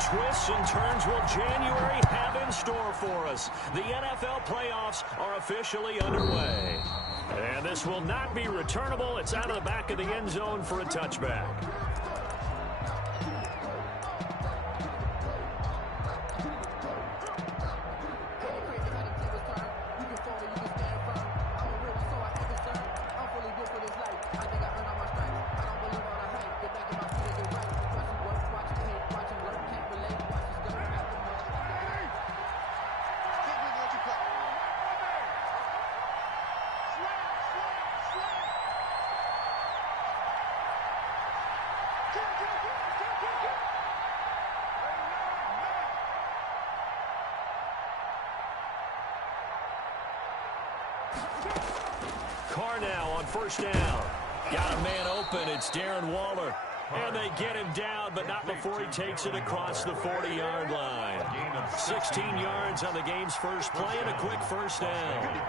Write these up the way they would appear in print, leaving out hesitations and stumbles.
twists and turns will January have in store for us? The NFL playoffs are officially underway. And this will not be returnable. It's out of the back of the end zone for a touchback. Carr now on first down. Got a man open. It's Darren Waller. And they get him down, but not before he takes it across the 40-yard line. 16 yards on the game's first play and a quick first down.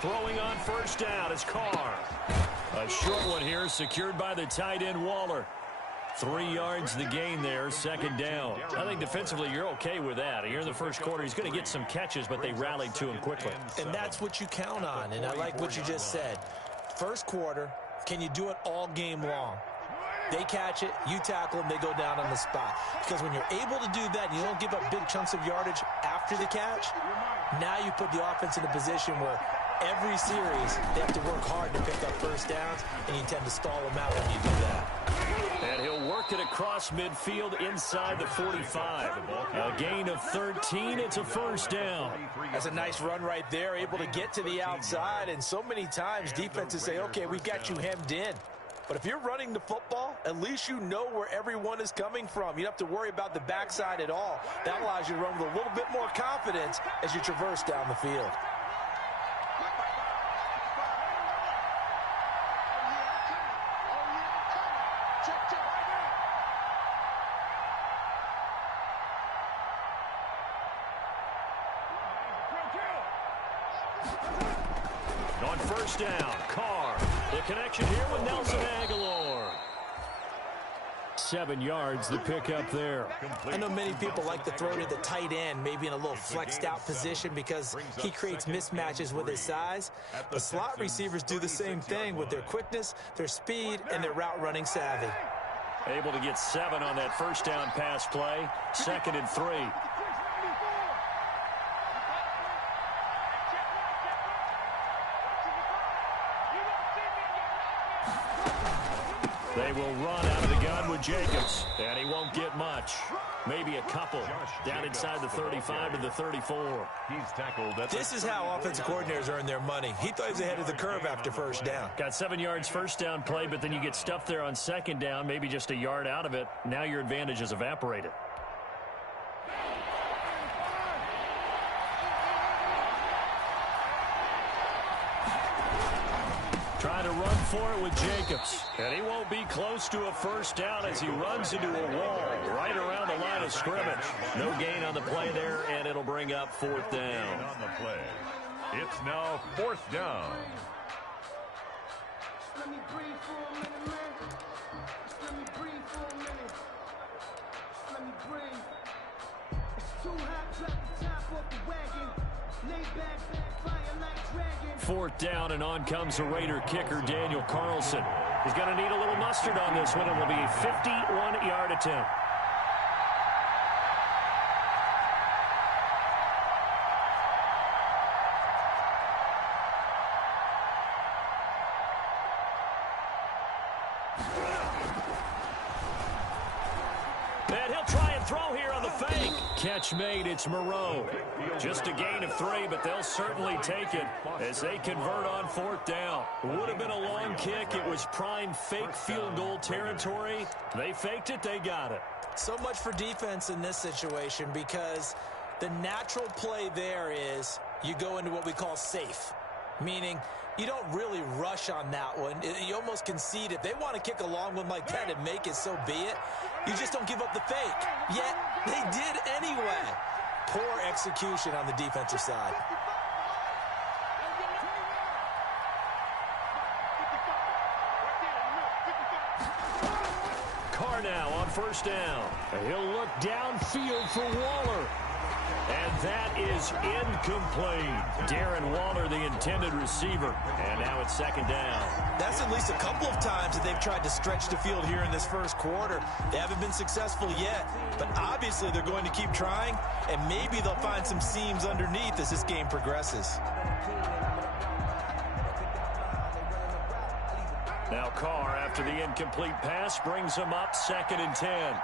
Throwing on first down is Carr. A short one here secured by the tight end Waller. 3 yards the gain there, second down. I think defensively you're okay with that. Here in the first quarter, he's going to get some catches, but they rallied to him quickly. And that's what you count on, and I like what you just said. First quarter, can you do it all game long? They catch it, you tackle them, they go down on the spot. Because when you're able to do that and you don't give up big chunks of yardage after the catch, now you put the offense in a position where every series, they have to work hard to pick up first downs, and you tend to stall them out when you do that. And he'll work it across midfield inside the 45. A gain of 13. It's a first down. That's a nice run right there, able to get to the outside. And so many times defenses say, okay, we've got you hemmed in. But if you're running the football, at least you know where everyone is coming from. You don't have to worry about the backside at all. That allows you to run with a little bit more confidence as you traverse down the field. On first down, Carr. The connection here with Nelson Aguilar. 7 yards, the pickup there. I know many people like to throw to the tight end, maybe in a little flexed out position because he creates mismatches with his size. The slot receivers do the same thing with their quickness, their speed, and their route running savvy. Able to get 7 on that first down pass play. 2nd and 3. They will run out of the gun with Jacobs, and he won't get much. Maybe a couple down inside the 35 to the 34. He's tackled. This is how offensive coordinators earn their money. He thought he was ahead of the curve after first down. Got 7 yards first down play, but then you get stuffed there on second down, maybe just a yard out of it. Now your advantage is evaporated. Trying to run for it with Jacobs. And he won't be close to a first down as he runs into a wall right around the line of scrimmage. No gain on the play there, and it'll bring up 4th down. On the play. It's now 4th down. Let me breathe for a minute, man. Let me breathe for a minute. Let me breathe. It's too hot, drop the top off the wagon. Lay back, fire like dragon. 4th down, and on comes the Raider kicker, Daniel Carlson. He's going to need a little mustard on this one. It will be a 51-yard attempt. And he'll try and throw here on the fake. Catch made, it's Moreau. Just a gain of 3, but they'll certainly take it as they convert on 4th down. Would have been a long kick. It was prime fake field goal territory. They faked it, they got it. So much for defense in this situation because the natural play there is you go into what we call safe, meaning You don't really rush on that one. You almost concede. If they want to kick a long one like that and make it, so be it. You just don't give up the fake. Yet, they did anyway. Poor execution on the defensive side. Carr now on first down. He'll look downfield for Waller. And that is incomplete. Darren Waller, the intended receiver. And now it's second down. That's at least a couple of times that they've tried to stretch the field here in this first quarter. They haven't been successful yet. But obviously they're going to keep trying. And maybe they'll find some seams underneath as this game progresses. Now Carr, after the incomplete pass, brings him up 2nd and 10.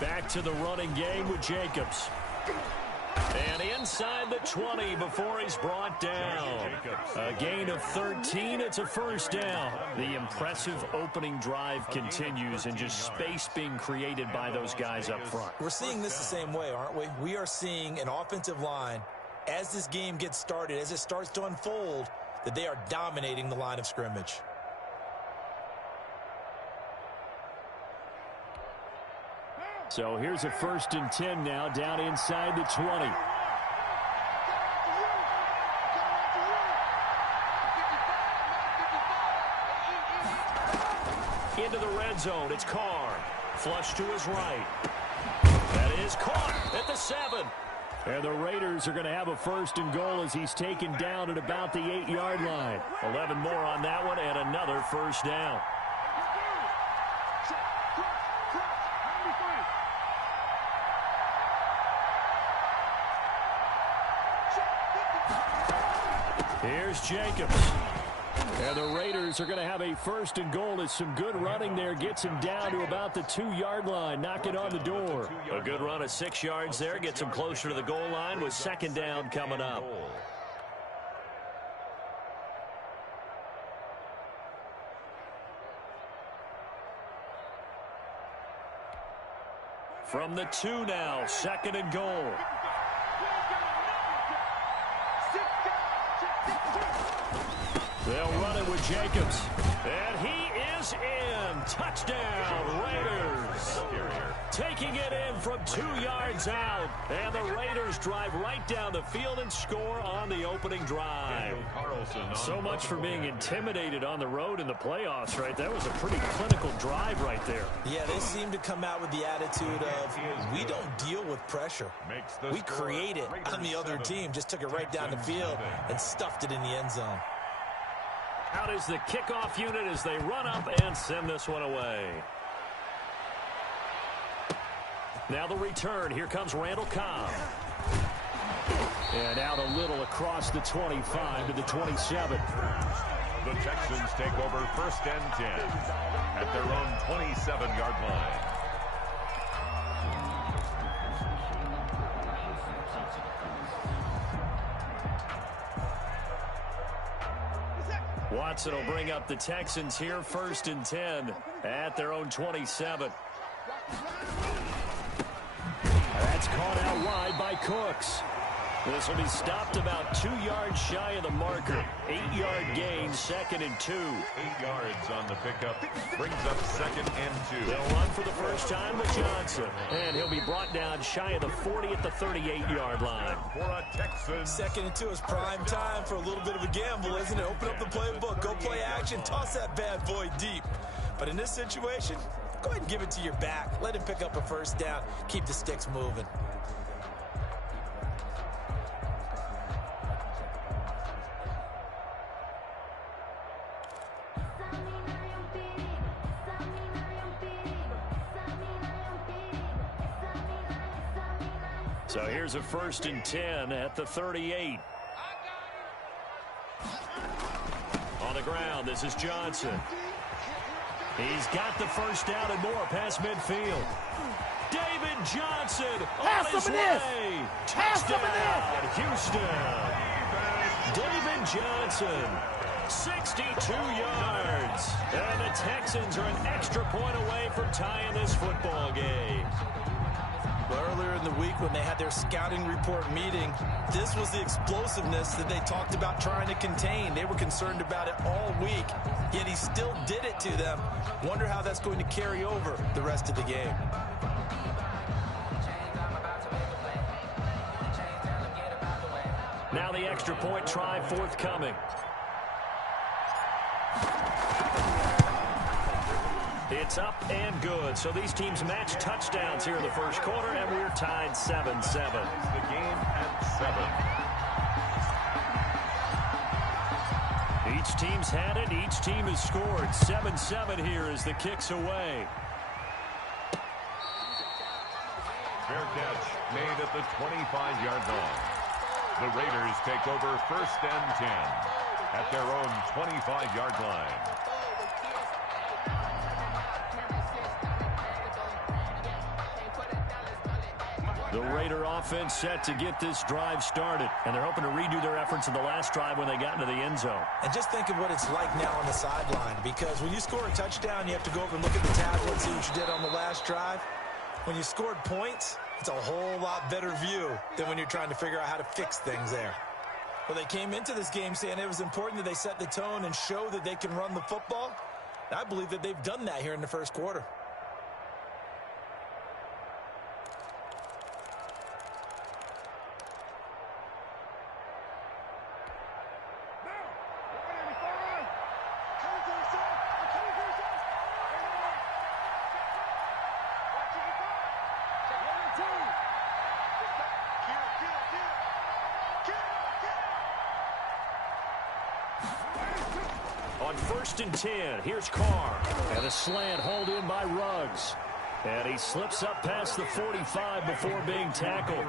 Back to the running game with Jacobs. And inside the 20 before he's brought down. A gain of 13. It's a first down. The impressive opening drive continues and just space being created by those guys up front. We're seeing this the same way, aren't we? We are seeing an offensive line, as this game gets started, as it starts to unfold, that they are dominating the line of scrimmage. So here's a 1st and 10 now, down inside the 20. Into the red zone, it's Carr. Flush to his right. That is caught at the 7. And the Raiders are going to have a 1st and goal as he's taken down at about the 8-yard line. 11 more on that one and another first down. Here's Jacobs. And the Raiders are going to have a 1st and goal as some good running there gets him down to about the 2-yard line, knocking on the door. A good run of 6 yards there gets him closer to the goal line with 2nd down coming up. From the 2 now, 2nd and goal. They'll run it with Jacobs. And he is in. Touchdown, Raiders. Taking it in from 2 yards out. And the Raiders drive right down the field and score on the opening drive. So much for being intimidated on the road in the playoffs, right? That was a pretty clinical drive right there. Yeah, they seem to come out with the attitude of, we don't deal with pressure. We create it on the other team. Just took it right down the field and stuffed it in the end zone. Out is the kickoff unit as they run up and send this one away. Now the return. Here comes Randall Cobb. And out a little across the 25 to the 27. The Texans take over 1st and 10 at their own 27-yard line. Watson will bring up the Texans here, 1st and 10 at their own 27. That's caught out wide by Cooks. This will be stopped about 2 yards shy of the marker. 8-yard gain, 2nd and 2. 8 yards on the pickup. Brings up 2nd and 2. They'll run for the first time with Johnson. And he'll be brought down shy of the 40 at the 38-yard line. For a Texan. 2nd and 2 is prime time for a little bit of a gamble, isn't it? Open up the playbook, go play action, toss that bad boy deep. But in this situation, go ahead and give it to your back. Let him pick up a 1st down. Keep the sticks moving. So here's a 1st and 10 at the 38. On the ground, this is Johnson. He's got the first down and more past midfield. David Johnson on his way. Touchdown, Houston. David Johnson, 62 yards. And the Texans are an extra point away from tying this football game. Well, earlier in the week when they had their scouting report meeting, this was the explosiveness that they talked about trying to contain. They were concerned about it all week, yet he still did it to them. Wonder how that's going to carry over the rest of the game. Now the extra point try forthcoming. It's up and good. So these teams match touchdowns here in the first quarter, and we're tied 7-7. The game at 7. Each team's had it. Each team has scored. 7-7 here as the kick's away. Fair catch made at the 25-yard line. The Raiders take over first and 10 at their own 25-yard line. The Raider offense set to get this drive started, and they're hoping to redo their efforts in the last drive when they got into the end zone. And just think of what it's like now on the sideline, because when you score a touchdown, you have to go over and look at the tablet and see what you did on the last drive. When you scored points, it's a whole lot better view than when you're trying to figure out how to fix things there. Well, they came into this game saying it was important that they set the tone and show that they can run the football. I believe that they've done that here in the first quarter. On 1st and 10, here's Carr. And a slant hauled in by Ruggs. And he slips up past the 45 before being tackled.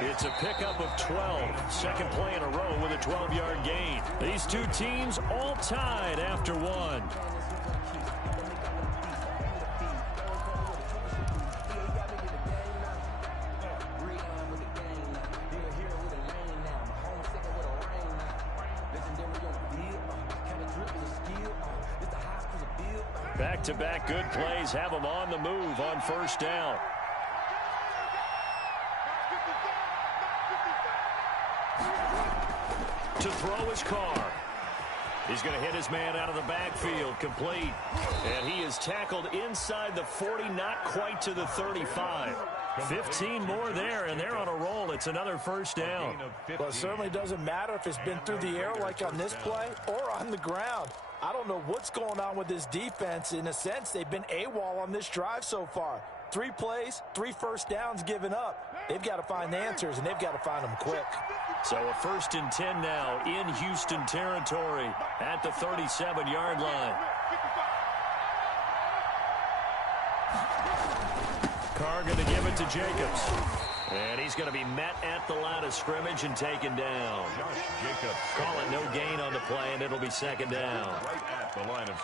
It's a pickup of 12. Second play in a row with a 12-yard gain. These two teams all tied after one. Back-to-back good plays have them on the move on first down. To throw his Carr. He's going to hit his man out of the backfield, complete. And he is tackled inside the 40, not quite to the 35. 15 more there, and they're on a roll. It's another first down. Well, it certainly doesn't matter if it's been through the air like on this play or on the ground. I don't know what's going on with this defense. In a sense, they've been AWOL on this drive so far. 3 plays, 3 first downs given up. They've got to find answers, and they've got to find them quick. So a 1st and 10 now in Houston territory at the 37-yard line. Carr going to give it to Jacobs. And he's going to be met at the line of scrimmage and taken down. Call it no gain on the play, and it'll be second down.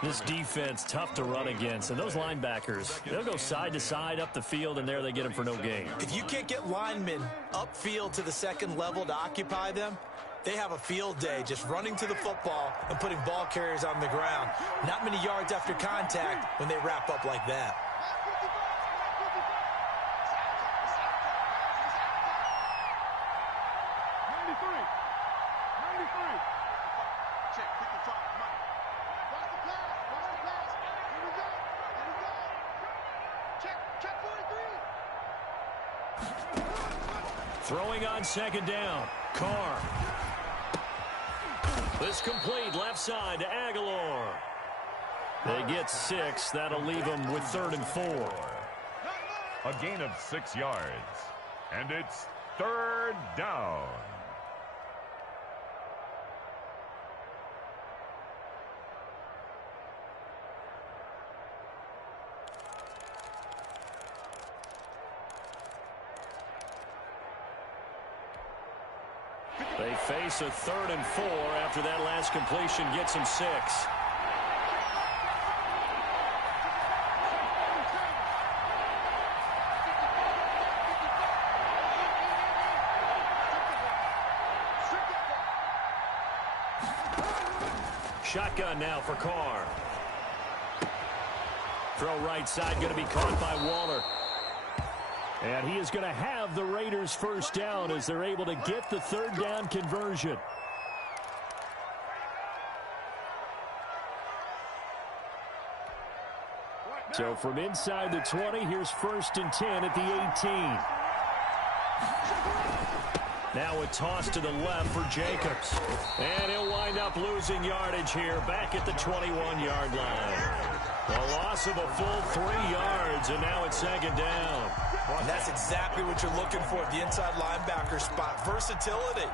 This defense, tough to run against. And those linebackers, they'll go side to side up the field, and there they get them for no gain. If you can't get linemen upfield to the second level to occupy them, they have a field day just running to the football and putting ball carriers on the ground. Not many yards after contact when they wrap up like that. Throwing on second down, Carr. This complete left side to Aguilar. They get 6. That'll leave them with 3rd and 4. A gain of 6 yards. And it's 3rd down. They face a 3rd and 4 after that last completion gets them 6. Shotgun now for Carr. Throw right side, going to be caught by Waller. And he is going to have the Raiders first down as they're able to get the third down conversion. So from inside the 20, here's 1st and 10 at the 18. Now a toss to the left for Jacobs. And he'll wind up losing yardage here back at the 21-yard line. A loss of a full 3 yards, and now it's 2nd down. And that's exactly what you're looking for at the inside linebacker spot. Versatility.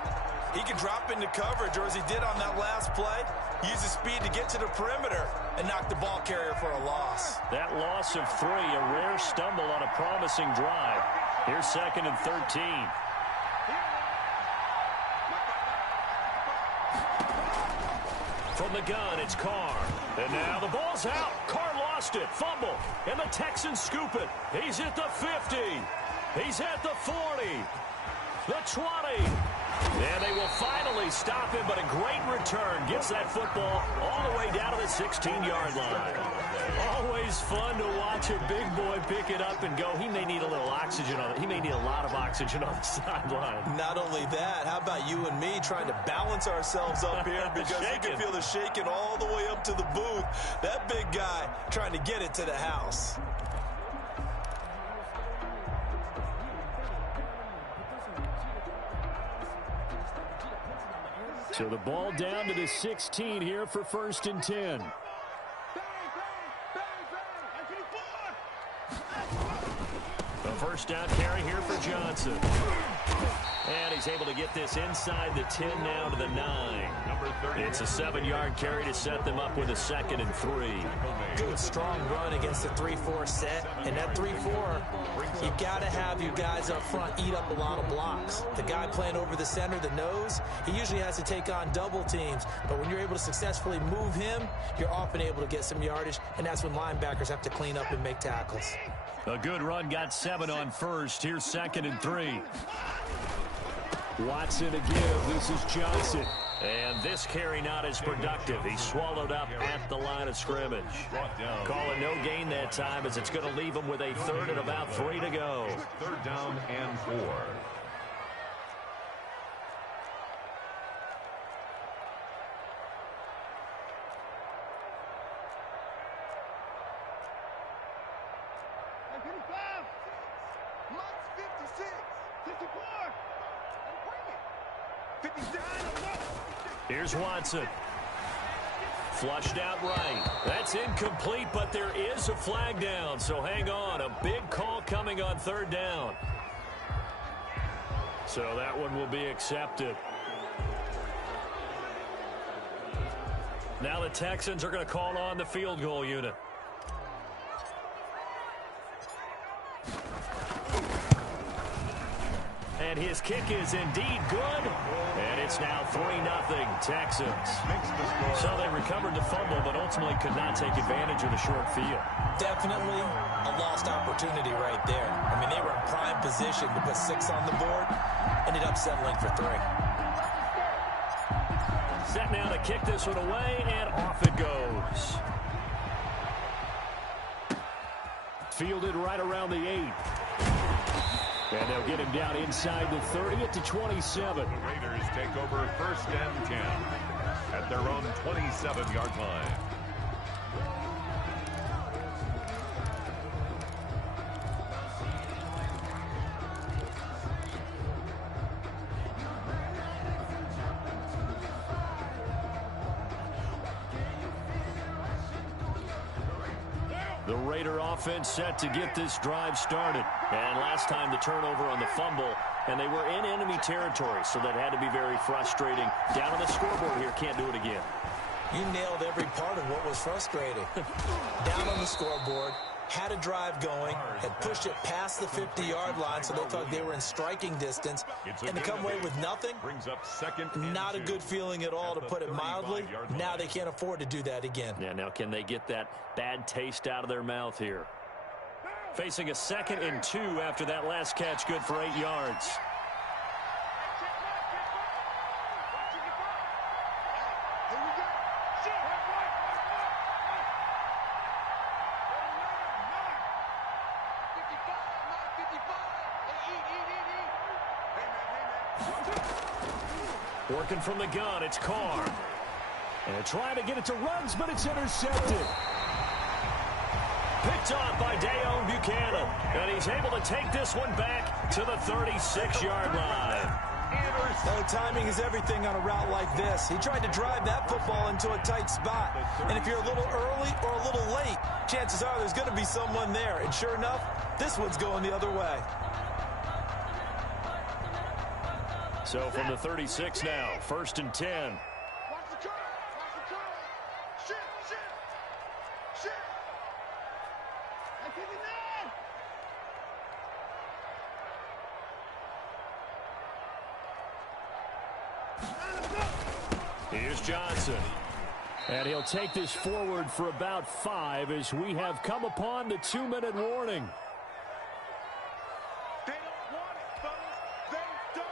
He can drop into coverage, or as he did on that last play, use his speed to get to the perimeter and knock the ball carrier for a loss. That loss of 3, a rare stumble on a promising drive. Here's 2nd and 13. From the gun, it's Carr. And now the ball's out. Carr lost it. Fumble. And the Texans scoop it. He's at the 50. He's at the 40. The 20. And they will finally stop him, but a great return. Gets that football all the way down to the 16-yard line. Always fun to watch a big boy pick it up and go. He may need a little oxygen on it. He may need a lot of oxygen on the sideline. Not only that, how about you and me trying to balance ourselves up here because you can feel the shaking all the way up to the booth. That big guy trying to get it to the house. So the ball down to the 16 here for 1st and 10. A first down carry here for Johnson. And he's able to get this inside the 10 now to the 9. It's a 7-yard carry to set them up with a 2nd and 3. Good, strong run against the 3-4 set. And that 3-4, you got to have your guys up front eat up a lot of blocks. The guy playing over the center, the nose, he usually has to take on double teams. But when you're able to successfully move him, you're often able to get some yardage. And that's when linebackers have to clean up and make tackles. A good run, got 7 on first. Here's 2nd and 3. Watson again. This is Johnson. And this carry not as productive. He's swallowed up at the line of scrimmage. Calling no gain that time as it's going to leave him with a 3rd and about 3 to go. 3rd down and 4. Here's Watson. Flushed out right. That's incomplete, but there is a flag down, so hang on. A big call coming on 3rd down. So that one will be accepted. Now the Texans are going to call on the field goal unit. And his kick is indeed good. And it's now 3-0 Texans. So they recovered the fumble, but ultimately could not take advantage of the short field. Definitely a lost opportunity right there. I mean, they were in prime position to put 6 on the board. Ended up settling for 3. Set now to kick this one away, and off it goes. Fielded right around the 8. And they'll get him down inside the 30 at the 27. The Raiders take over 1st and 10 at their own 27-yard line. The Raider offense set to get this drive started. And last time the turnover on the fumble, and they were in enemy territory, so that had to be very frustrating. Down on the scoreboard here, can't do it again. You nailed every part of what was frustrating. Down on the scoreboard, had a drive going, had pushed it past the 50-yard line, so they thought they were in striking distance, and to come away with nothing, not a good feeling at all, to put it mildly. Now they can't afford to do that again. Yeah, now can they get that bad taste out of their mouth here? Facing a 2nd and 2 after that last catch, good for 8 yards. Working from the gun, it's Carr. And trying to get it to Ruggs, but it's intercepted. Picked off by Deone Buchanan. And he's able to take this one back to the 36-yard line. Oh, timing is everything on a route like this. He tried to drive that football into a tight spot. And if you're a little early or a little late, chances are there's going to be someone there. And sure enough, this one's going the other way. So from the 36 now, 1st and 10. Here's Johnson. And he'll take this forward for about 5 as we have come upon the 2-minute warning. They don't want it, fellas. They don't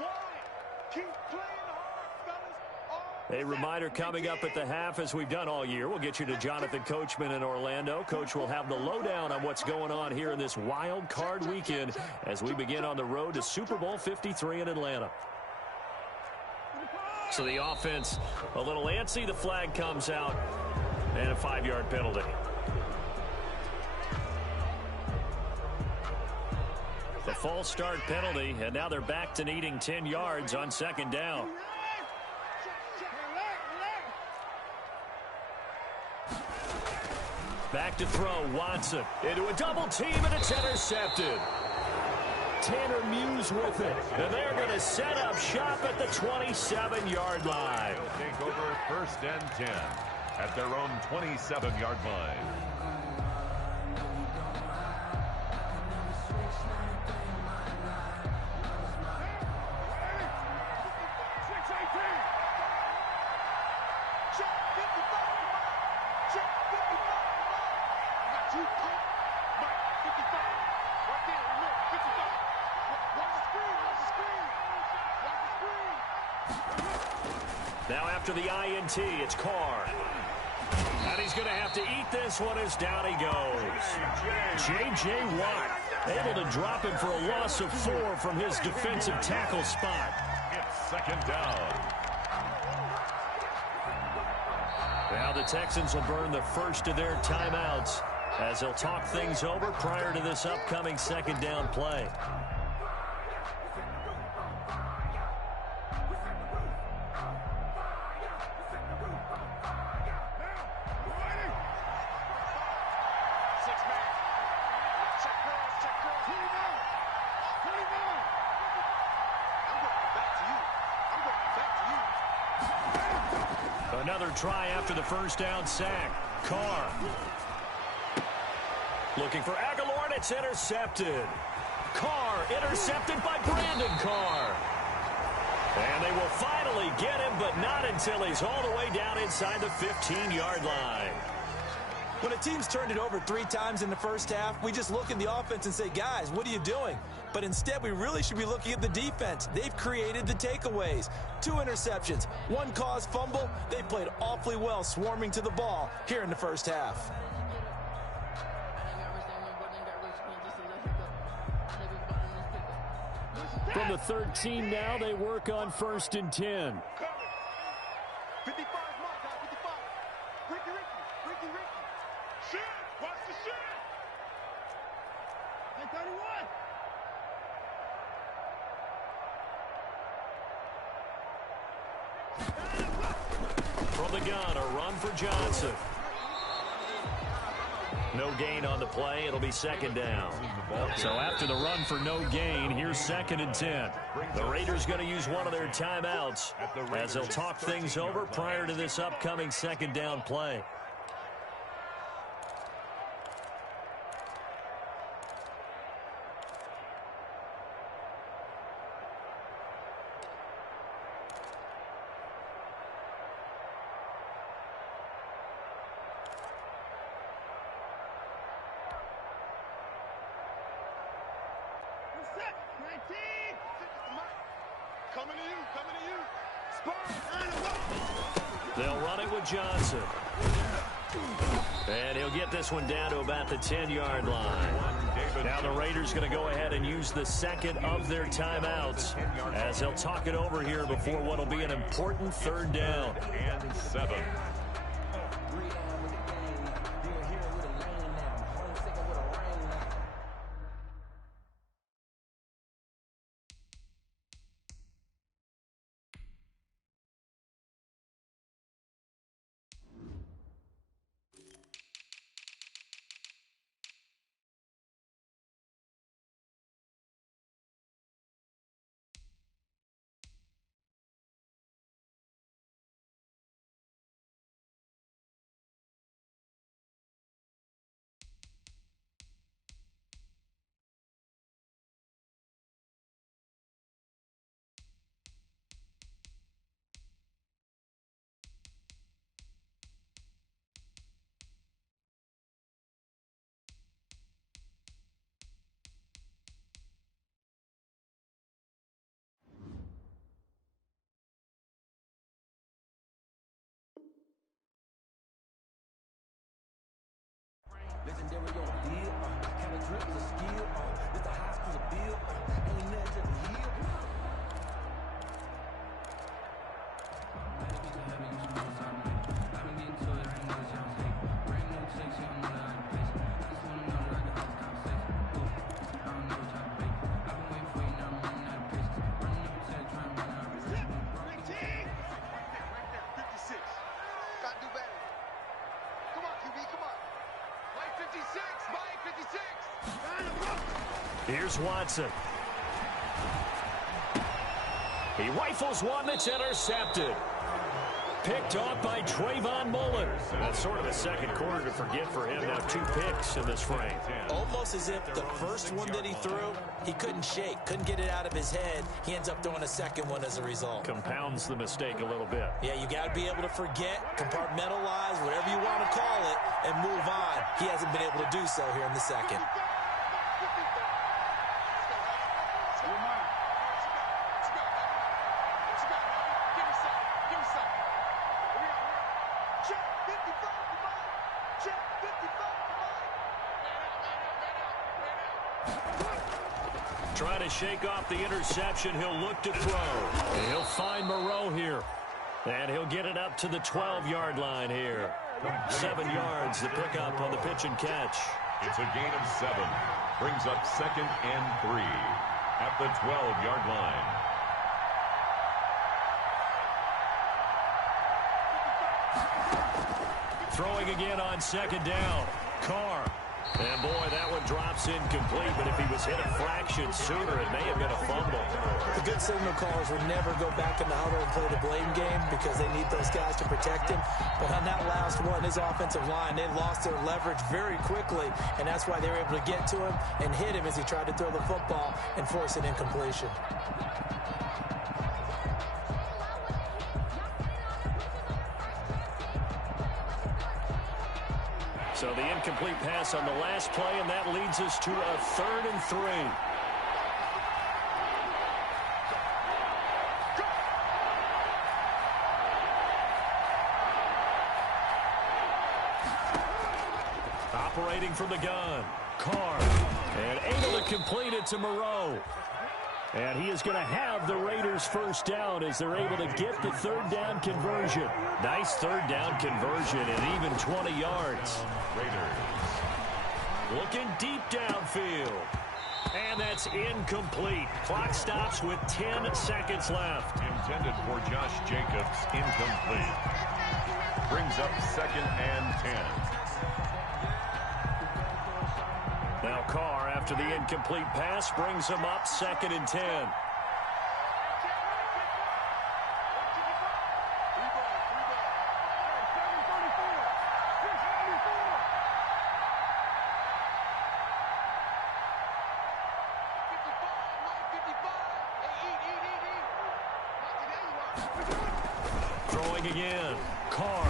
want it. Keep playing hard, fellas. A reminder coming up at the half, as we've done all year. We'll get you to Jonathan Coachman in Orlando. Coach will have the lowdown on what's going on here in this wild card weekend as we begin on the road to Super Bowl 53 in Atlanta. So the offense a little antsy. The flag comes out and a 5-yard penalty. The false start penalty, and now they're back to needing 10 yards on 2nd down. Back to throw, Watson into a double team, and it's intercepted. Tanner Muse with it, and they're going to set up shop at the 27-yard line. They'll take over 1st and 10 at their own 27-yard line. Now after the INT, it's Carr. And he's going to have to eat this one as down he goes. J.J. Watt able to drop him for a loss of 4 from his defensive tackle spot. It's 2nd down. Now the Texans will burn the first of their timeouts as they'll talk things over prior to this upcoming 2nd down play. Another try after the 1st down sack. Carr. Looking for Aguilar, and it's intercepted. Carr intercepted by Brandon Carr. And they will finally get him, but not until he's all the way down inside the 15-yard line. When a team's turned it over 3 times in the first half, we just look at the offense and say, guys, what are you doing? But instead, we really should be looking at the defense. They've created the takeaways. 2 interceptions, 1 caused fumble. They played awfully well swarming to the ball here in the first half. From the 13 now, they work on 1st and 10. 55 mark, 55. Ricky. Shit, watch the shit. And 31. From the gun, a run for Johnson. No gain on the play. It'll be 2nd down. So after the run for no gain, here's 2nd and 10. The Raiders going to use one of their timeouts as they'll talk things over prior to this upcoming 2nd down play. Coming to you. They'll run it with Johnson. And he'll He'll get this one down to about the 10-yard line. Now the Raiders going to go ahead and use the second of their timeouts as they'll talk it over here before what will be an important third down. And 7. Legendary on the field, kind of drip is a skill, this the high school of bill, ain't nothing just a hill. I've been getting to it, I ain't no chance to take. Brand new chicks, you don't know that I can place. I just wanna know that I can host conversation. I don't know what y'all fake. I've been waiting for you, now I'm running out of patience. Running up a check, trying to run out of patience. Right there, 56. Gotta do better. Come on, QB, come on. Mike 56, Mike 56. Here's Watson. He rifles one that's intercepted. Picked off by Trayvon Mullen. That's sort of a second quarter to forget for him. Now 2 picks in this frame. Almost as if the first one that he threw, he couldn't shake, couldn't get it out of his head. He ends up throwing a second one as a result. Compounds the mistake a little bit. Yeah, you got to be able to forget, compartmentalize, whatever you want to call it, and move on. He hasn't been able to do so here in the second. Trying to shake off the interception. He'll look to throw. And he'll find Moreau here. And he'll get it up to the 12-yard line here. 7 yards to pick up on the pitch and catch. It's a gain of 7. Brings up 2nd and 3 at the 12-yard line. Throwing again on 2nd down. Carr. And, boy, that one drops incomplete, but if he was hit a fraction sooner, it may have been a fumble. The good signal callers would never go back in the huddle and play the blame game because they need those guys to protect him. But on that last one, his offensive line, they lost their leverage very quickly, and that's why they were able to get to him and hit him as he tried to throw the football and force an incompletion. So the incomplete pass on the last play, and that leads us to a 3rd and 3. Operating from the gun, Carr, and able to complete it to Moreau. And he is going to have the Raiders first down as they're able to get the 3rd down conversion. Nice 3rd down conversion and even 20 yards. Raiders. Looking deep downfield. And that's incomplete. Clock stops with 10 seconds left. Intended for Josh Jacobs. Incomplete. Brings up 2nd and 10. Now Carr, after the incomplete pass, brings him up 2nd and 10. Throwing again, Carr.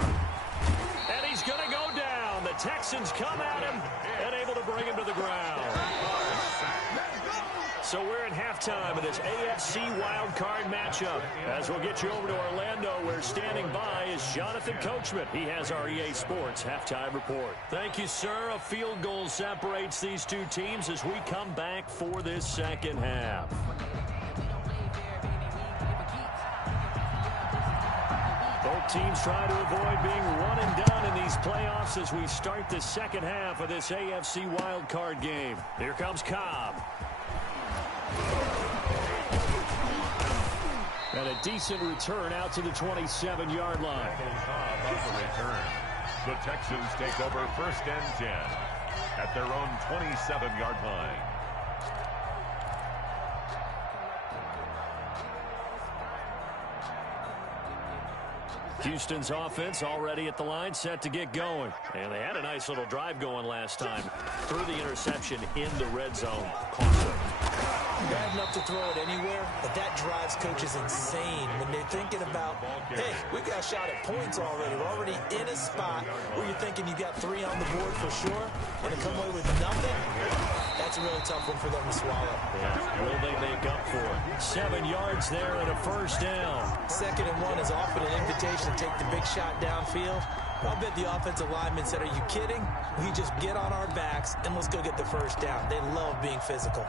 And he's going to go down. The Texans come at him and able to bring him to the ground. So we're at halftime of this AFC wildcard matchup. As we'll get you over to Orlando, where standing by is Jonathan Coachman. He has our EA Sports halftime report. Thank you, sir. A field goal separates these two teams as we come back for this second half. Both teams try to avoid being one and done in these playoffs as we start the second half of this AFC wildcard game. Here comes Cobb. And a decent return out to the 27-yard line. On the return, the Texans take over first and 10 at their own 27-yard line. Houston's offense already at the line, set to get going. And they had a nice little drive going last time. Threw the interception in the red zone. Cost them. Bad enough to throw it anywhere, but that drives coaches insane when they're thinking about, hey, we've got a shot at points already. We're already in a spot where you're thinking you got 3 on the board for sure, and to come away with nothing, that's a really tough one for them to swallow. Yeah. Will they make up for it? 7 yards there and a first down. 2nd and 1 is often an invitation to take the big shot downfield. I'll bet the offensive lineman said, are you kidding? We just get on our backs and let's go get the first down. They love being physical.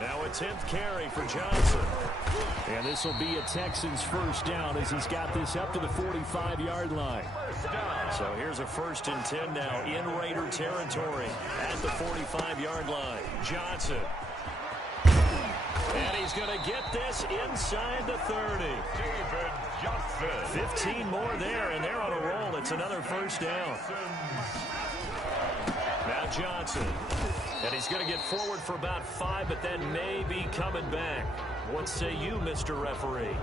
Now a 10th carry for Johnson. And this will be a Texans first down as he's got this up to the 45-yard line. So here's a 1st and 10 now in Raider territory at the 45-yard line. Johnson. And he's going to get this inside the 30. David Johnson. 15 more there, and they're on a roll. It's another first down. Now Johnson. And he's going to get forward for about 5, but then may be coming back. What say you, Mr. Referee?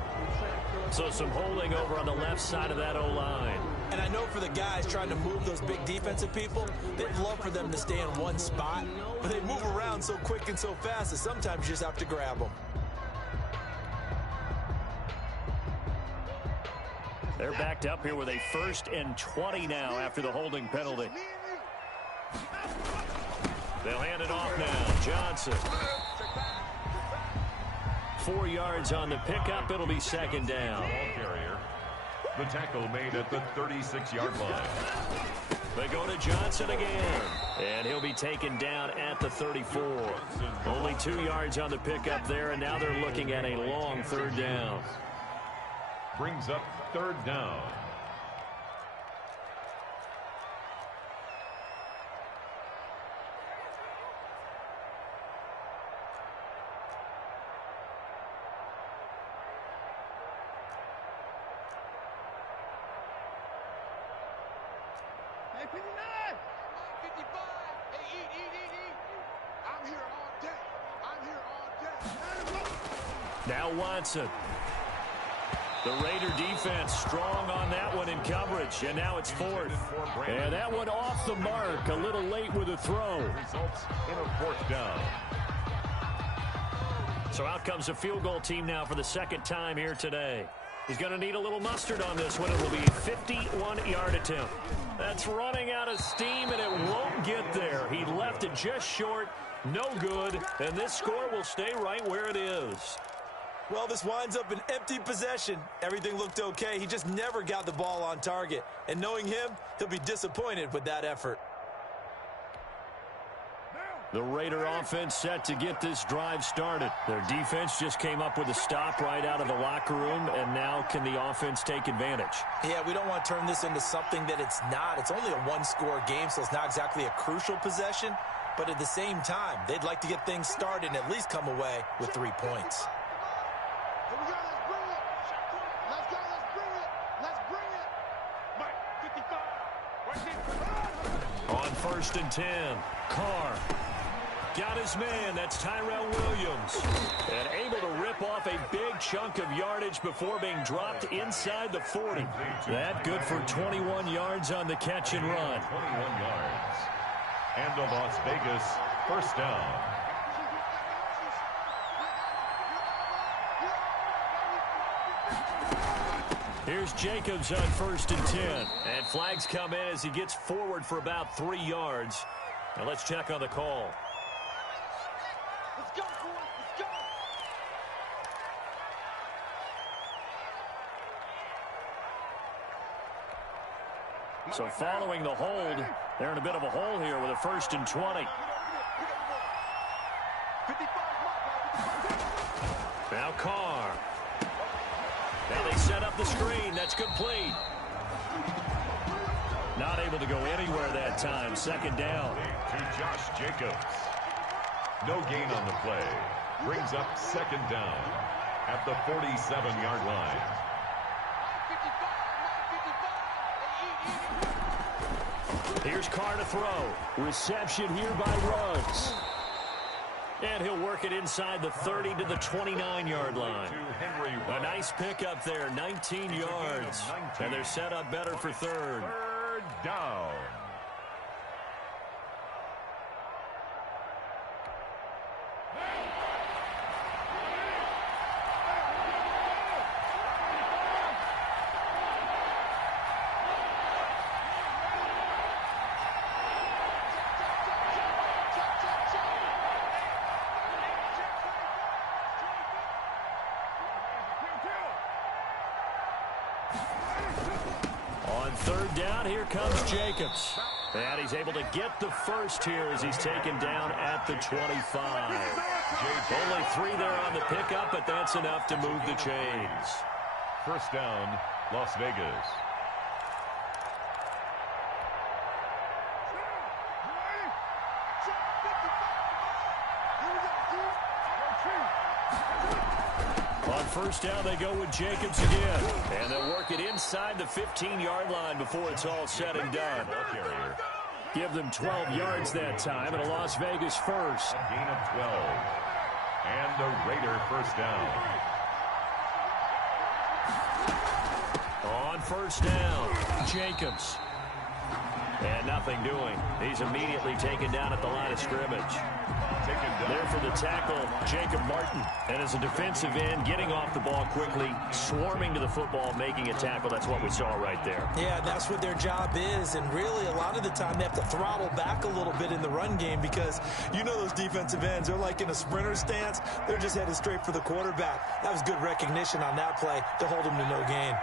So some holding over on the left side of that O-line. And I know for the guys trying to move those big defensive people, they'd love for them to stay in one spot, but they move around so quick and so fast that sometimes you just have to grab them. They're backed up here with a 1st and 20 now after the holding penalty. They'll hand it off now. Johnson. 4 yards on the pickup. It'll be 2nd down. Ball carrier. The tackle made at the 36-yard line. They go to Johnson again. And he'll be taken down at the 34. Only 2 yards on the pickup there, and now they're looking at a long 3rd down. Brings up 3rd down. Hey, 59! 55! Hey, eat! I'm here all day. Now Watson. The Raider defense strong on that one in coverage, and now it's 4th. And that one off the mark, a little late with a throw. Results in a 4th down. So out comes a field goal team now for the 2nd time here today. He's going to need a little mustard on this one. It will be a 51-yard attempt. That's running out of steam, and it won't get there. He left it just short, no good, and this score will stay right where it is. Well, this winds up an empty possession. Everything looked okay. He just never got the ball on target. And knowing him, he'll be disappointed with that effort. The Raider offense set to get this drive started. Their defense just came up with a stop right out of the locker room, and now can the offense take advantage? Yeah, we don't want to turn this into something that it's not. It's only a one-score game, so it's not exactly a crucial possession. But at the same time, they'd like to get things started and at least come away with 3 points. Here we go, let's bring it. Let's go, let's bring it. Let's bring it. Mike, 55. Right there. On 1st and 10, Carr got his man. That's Tyrell Williams. And able to rip off a big chunk of yardage before being dropped inside the 40. That good for 21 yards on the catch and run. 21 yards. And a Las Vegas first down. Here's Jacobs on 1st and 10. And flags come in as he gets forward for about 3 yards. Now let's check on the call. Let's go, boys. Let's go. So following the hold, they're in a bit of a hole here with a 1st and 20. Now Carr. Now they set up the screen. That's complete. Not able to go anywhere that time. 2nd down. To Josh Jacobs. No gain on the play. Brings up 2nd down at the 47-yard line. Here's Carr to throw. Reception here by Ruggs. And he'll work it inside the 30 to the 29-yard line. A nice pickup there, 19 yards. And they're set up better for 3rd. 3rd down. On 3rd down, here comes Jacobs. And he's able to get the first here as he's taken down at the 25. Only 3 there on the pickup, but that's enough to move the chains. 1st down, Las Vegas. On 1st down, they go with Jacobs again. And they'll work it inside the 15-yard line before it's all said and done. Give them 12 yards that time, and a Las Vegas first. A gain of 12. And a Raider 1st down. On 1st down, Jacobs. And nothing doing. He's immediately taken down at the line of scrimmage. There for the tackle, Jacob Martin. And as a defensive end, getting off the ball quickly, swarming to the football, making a tackle. That's what we saw right there. Yeah, that's what their job is. And really, a lot of the time, they have to throttle back a little bit in the run game because you know those defensive ends, they're like in a sprinter stance. They're just headed straight for the quarterback. That was good recognition on that play to hold him to no gain.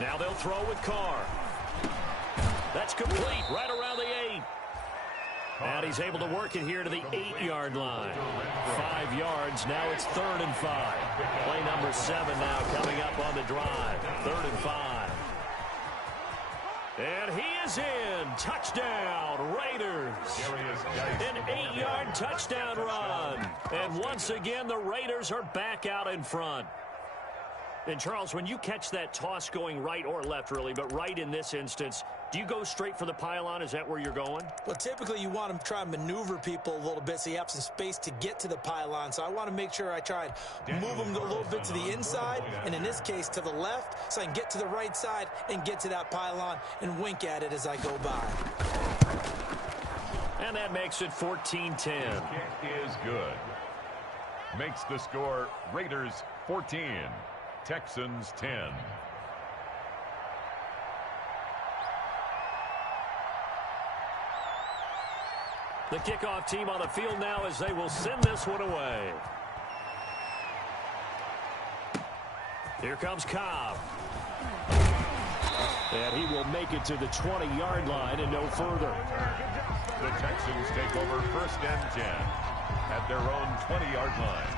Now they'll throw with Carr. That's complete right around the 8. And he's able to work it here to the 8-yard line. 5 yards. Now it's 3rd and 5. Play number 7 now coming up on the drive. 3rd and 5. And he is in. Touchdown, Raiders. An 8-yard touchdown run. And once again, the Raiders are back out in front. And, Charles, when you catch that toss going right or left, really, but right in this instance, do you go straight for the pylon? Is that where you're going? Well, typically you want to try and maneuver people a little bit so you have some space to get to the pylon. So I want to make sure I try and move them a little bit to the inside, and in this case to the left, so I can get to the right side and get to that pylon and wink at it as I go by. And that makes it 14-10. Kick is good. Makes the score Raiders 14. Texans 10. The kickoff team on the field now as they will send this one away. Here comes Cobb. And he will make it to the 20-yard line and no further. The Texans take over 1st and 10 at their own 20-yard line.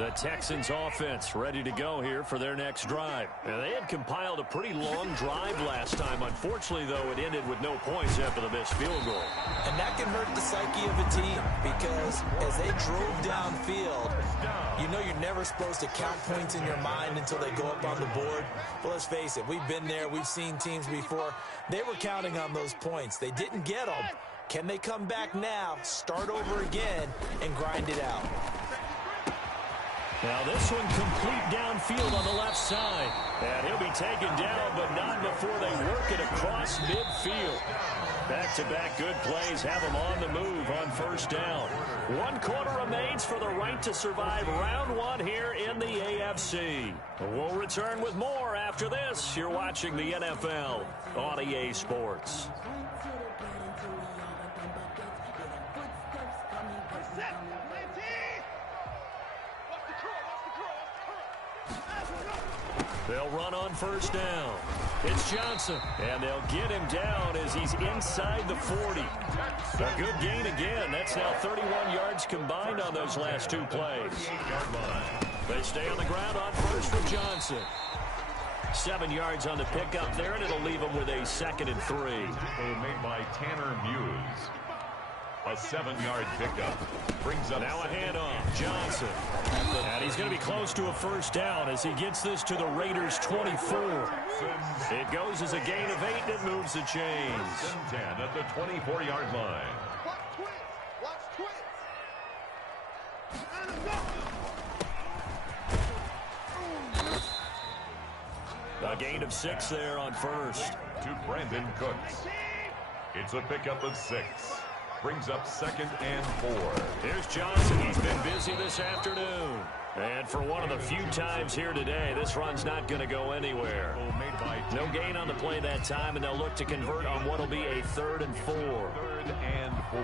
The Texans offense ready to go here for their next drive. Now, they had compiled a pretty long drive last time. Unfortunately, though, it ended with no points after the missed field goal. And that can hurt the psyche of a team because as they drove downfield, you know you're never supposed to count points in your mind until they go up on the board. But let's face it, we've been there. We've seen teams before. They were counting on those points. They didn't get them. Can they come back now, start over again, and grind it out? Now this one complete downfield on the left side. And he'll be taken down, but not before they work it across midfield. Back-to-back good plays have them on the move on first down. 1 quarter remains for the right to survive round 1 here in the AFC. We'll return with more after this. You're watching the NFL on EA Sports. They'll run on first down. It's Johnson, and they'll get him down as he's inside the 40. A good gain again. That's now 31 yards combined on those last 2 plays. They stay on the ground on first for Johnson. 7 yards on the pickup there, and it'll leave them with a 2nd and 3. Made by Tanner Muse. A 7-yard pickup. Brings up now a handoff. Johnson. And he's going to be close to a first down as he gets this to the Raiders' 24. It goes as a gain of 8, and it moves the chains. 10 at the 24-yard line. Watch twins. A gain of 6 there on first. To Brandon Cooks. It's a pickup of 6. Brings up 2nd and 4. Here's Johnson. He's been busy this afternoon. And for one of the few times here today, this run's not going to go anywhere. No gain on the play that time, and they'll look to convert on what will be a 3rd and 4. 3rd and 4.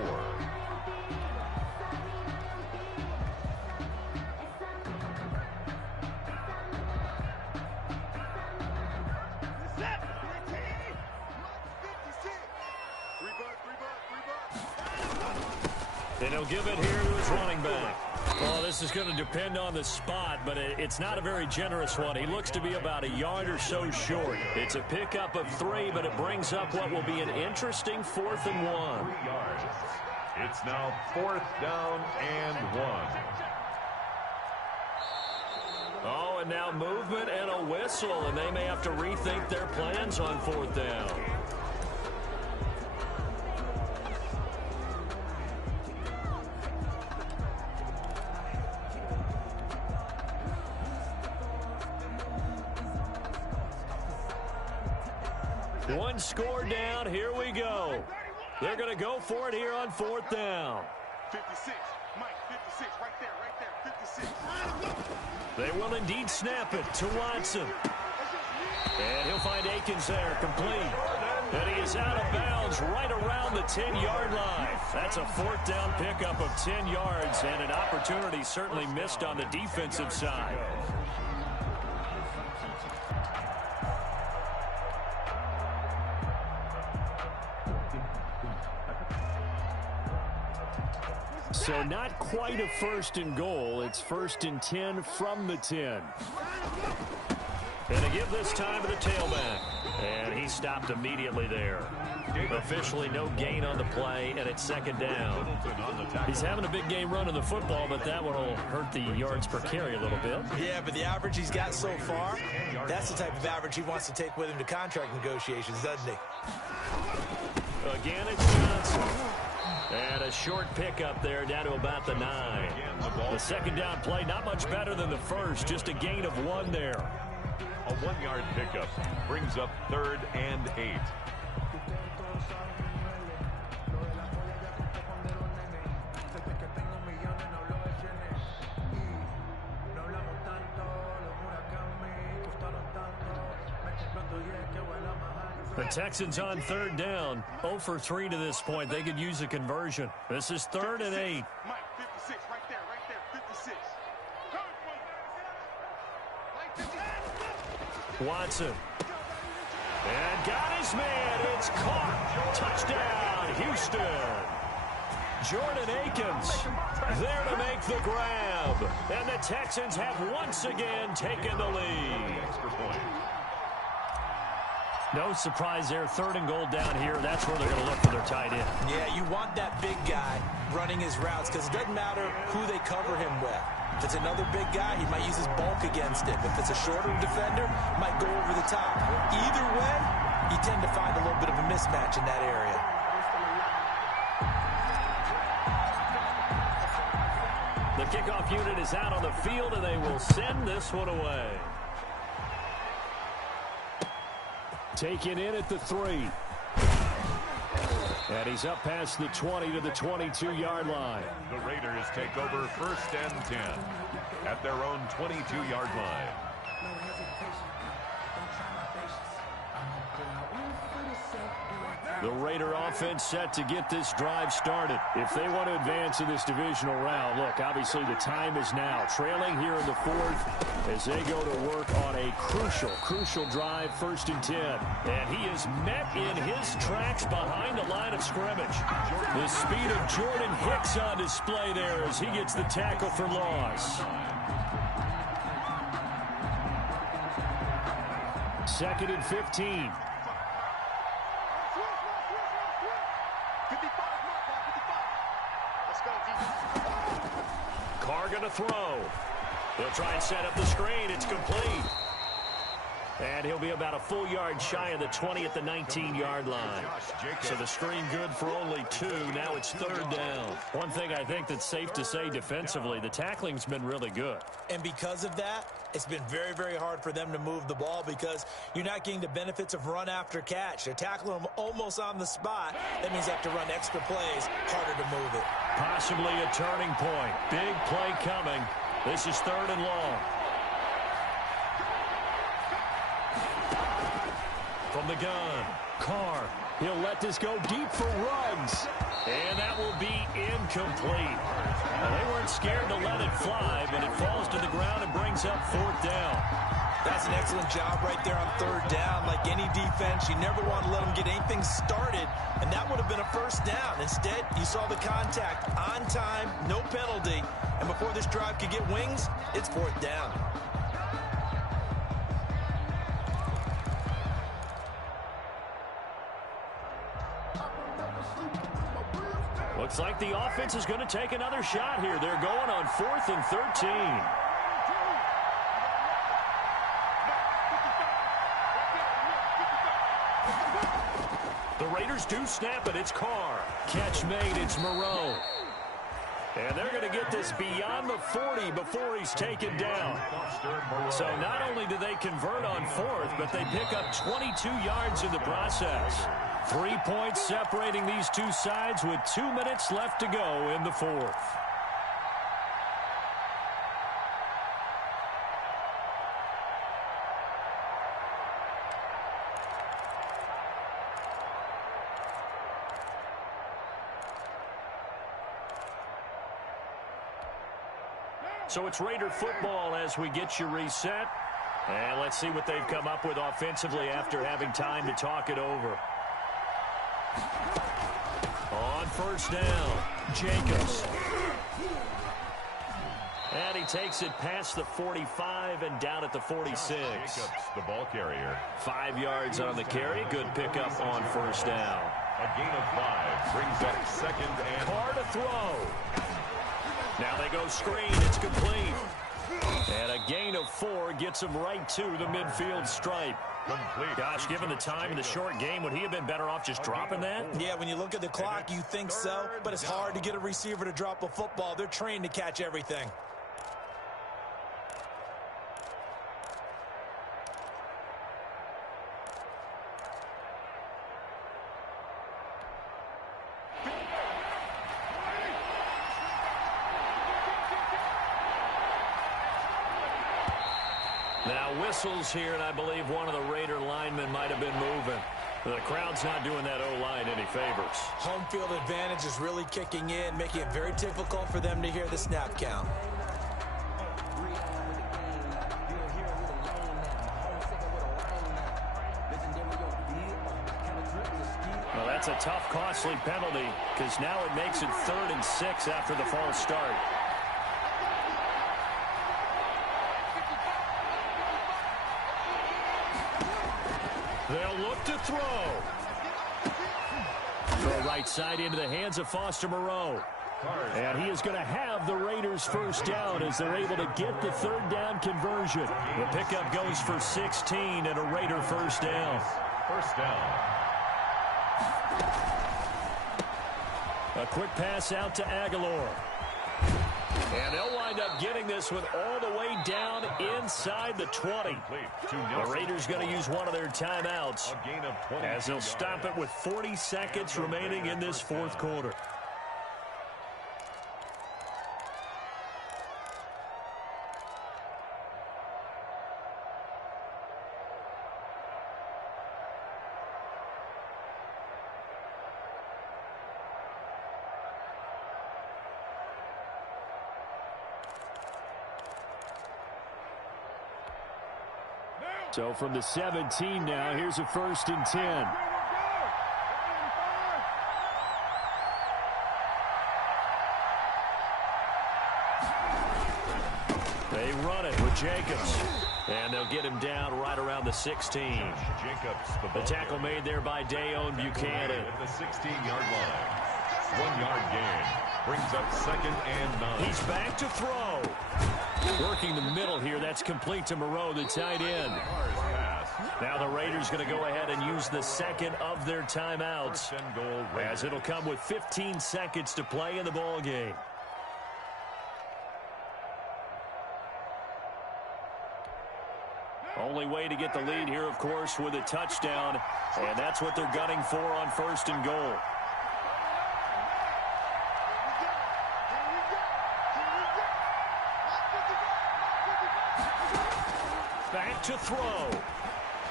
And he'll give it here to his running back. Well, this is going to depend on the spot, but it's not a very generous one. He looks to be about a yard or so short. It's a pickup of 3, but it brings up what will be an interesting 4th and 1. 3 yards. It's now 4th down and 1. Oh, and now movement and a whistle, and they may have to rethink their plans on 4th down. One score down. Here we go. They're going to go for it here on 4th down. 56. Mike, 56. Right there. 56. They will indeed snap it to Watson. And he'll find Akins there, complete. And he is out of bounds right around the 10-yard line. That's a 4th down pickup of 10 yards, and an opportunity certainly missed on the defensive side. So not quite a 1st and goal. It's 1st and 10 from the 10. And they give this time to the tailback. And he stopped immediately there. Officially no gain on the play, and it's 2nd down. He's having a big game running the football, but that one will hurt the yards per carry a little bit. Yeah, but the average he's got so far, that's the type of average he wants to take with him to contract negotiations, doesn't he? Again, it's Johnson. And a short pickup there down to about the 9. The 2nd down play, not much better than the first, just a gain of 1 there. A 1-yard pickup brings up 3rd and 8. The Texans on 3rd down. 0 for 3 to this point. They could use a conversion. This is 3rd and 8. Mike, 56. Right there. 56. Watson. And got his man. It's caught. Touchdown, Houston. Jordan Akins there to make the grab. And the Texans have once again taken the lead. Extra point. No surprise there. 3rd and goal down here. That's where they're going to look for their tight end. Yeah, you want that big guy running his routes because it doesn't matter who they cover him with. If it's another big guy, he might use his bulk against him. If it's a shorter defender, he might go over the top. Either way, you tend to find a little bit of a mismatch in that area. The kickoff unit is out on the field, and they will send this one away. Taken in at the 3. And he's up past the 20 to the 22-yard line. The Raiders take over 1st and 10 at their own 22-yard line. The Raider offense set to get this drive started. If they want to advance in this divisional round, look, obviously the time is now. Trailing here in the 4th as they go to work on a crucial drive, 1st and 10. And he is met in his tracks behind the line of scrimmage. The speed of Jordan Hicks on display there as he gets the tackle for loss. 2nd and 15. Carr going to throw. He'll try and set up the screen. It's complete. And he'll be about a full yard shy of the 20 at the 19-yard line. So the screen good for only 2. Now it's 3rd down. One thing I think that's safe to say defensively, the tackling's been really good. And because of that, it's been very, very hard for them to move the ball because you're not getting the benefits of run after catch. They're tackling them almost on the spot. That means they have to run extra plays, harder to move it. Possibly a turning point. Big play coming. This is 3rd and long. From the gun, Carr. He'll let this go deep for Ruggs. And that will be incomplete. Well, they weren't scared to let it fly, but it falls to the ground and brings up 4th down. That's an excellent job right there on 3rd down. Like any defense, you never want to let them get anything started, and that would have been a 1st down. Instead, you saw the contact on time, no penalty, and before this drive could get wings, it's 4th down. Looks like the offense is going to take another shot here. They're going on 4th and 13. The Raiders do snap it. It's Carr. Catch made. It's Moreau. And they're going to get this beyond the 40 before he's taken down. So not only do they convert on 4th, but they pick up 22 yards in the process. 3 points separating these two sides with 2 minutes left to go in the 4th. So it's Raider football as we get you reset. And let's see what they've come up with offensively after having time to talk it over. On 1st down, Jacobs. And he takes it past the 45 and down at the 46. Jacobs, the ball carrier. 5 yards on the carry. Good pickup on 1st down. A gain of 5 brings up 2nd and... Carr to throw. Now they go screen. It's complete. And a gain of 4 gets him right to the midfield stripe. Complete. Gosh, given the time in the short game, would he have been better off just dropping that? Yeah, when you look at the clock, you think so, but it's hard to get a receiver to drop a football. They're trained to catch everything. Now whistles here, and I believe one of the Raider linemen might have been moving. The crowd's not doing that O-line any favors. Home field advantage is really kicking in, making it very difficult for them to hear the snap count. Well, that's a tough, costly penalty because now it makes it 3rd and 6 after the false start. They'll look to throw. Throw right side into the hands of Foster Moreau. And he is going to have the Raiders first down as they're able to get the 3rd down conversion. The pickup goes for 16 and a Raider first down. First down. A quick pass out to Aguilar. And they'll wind up getting this one all the way down inside the 20. The Raiders going to use one of their timeouts as they'll stop it with 40 seconds remaining in this 4th quarter. So from the 17 now, here's a 1st and 10. They run it with Jacobs. And they'll get him down right around the 16. Jacobs, the tackle made there by Dayon Buchanan. At the 16-yard line. 1-yard gain. Brings up 2nd and 9. He's back to throw. Working the middle here. That's complete to Moreau, the tight end. Now the Raiders going to go ahead and use the 2nd of their timeouts as it'll come with 15 seconds to play in the ball game. Only way to get the lead here, of course, with a touchdown, and that's what they're gunning for on 1st and goal. Back to throw.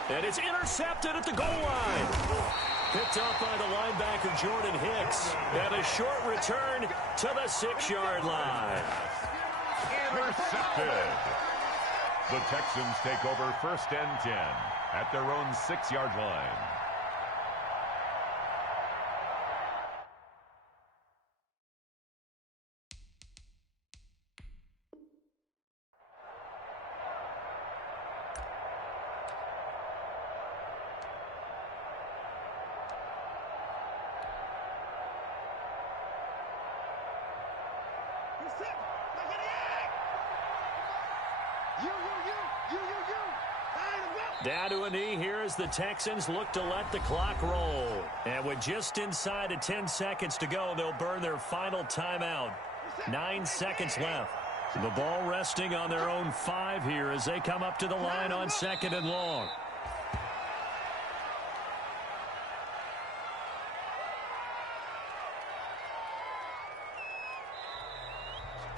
And it's intercepted at the goal line. Picked up by the linebacker, Jordan Hicks. And a short return to the 6-yard line. Intercepted. The Texans take over 1st and 10 at their own 6-yard line. Down to a knee here as the Texans look to let the clock roll. And with just inside of 10 seconds to go, they'll burn their final timeout. 9 seconds left. The ball resting on their own 5 here as they come up to the line on 2nd and long.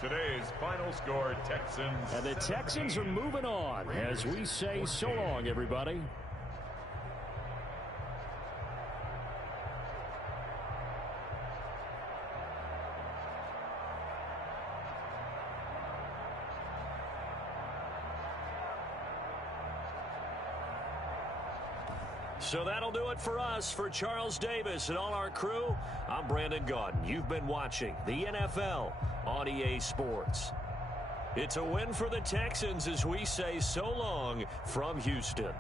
Today's final score, Texans. And the Texans are moving on as we say so long, everybody. So that'll do it for us. For Charles Davis and all our crew, I'm Brandon Gaudin. You've been watching the NFL on EA Sports. It's a win for the Texans as we say so long from Houston.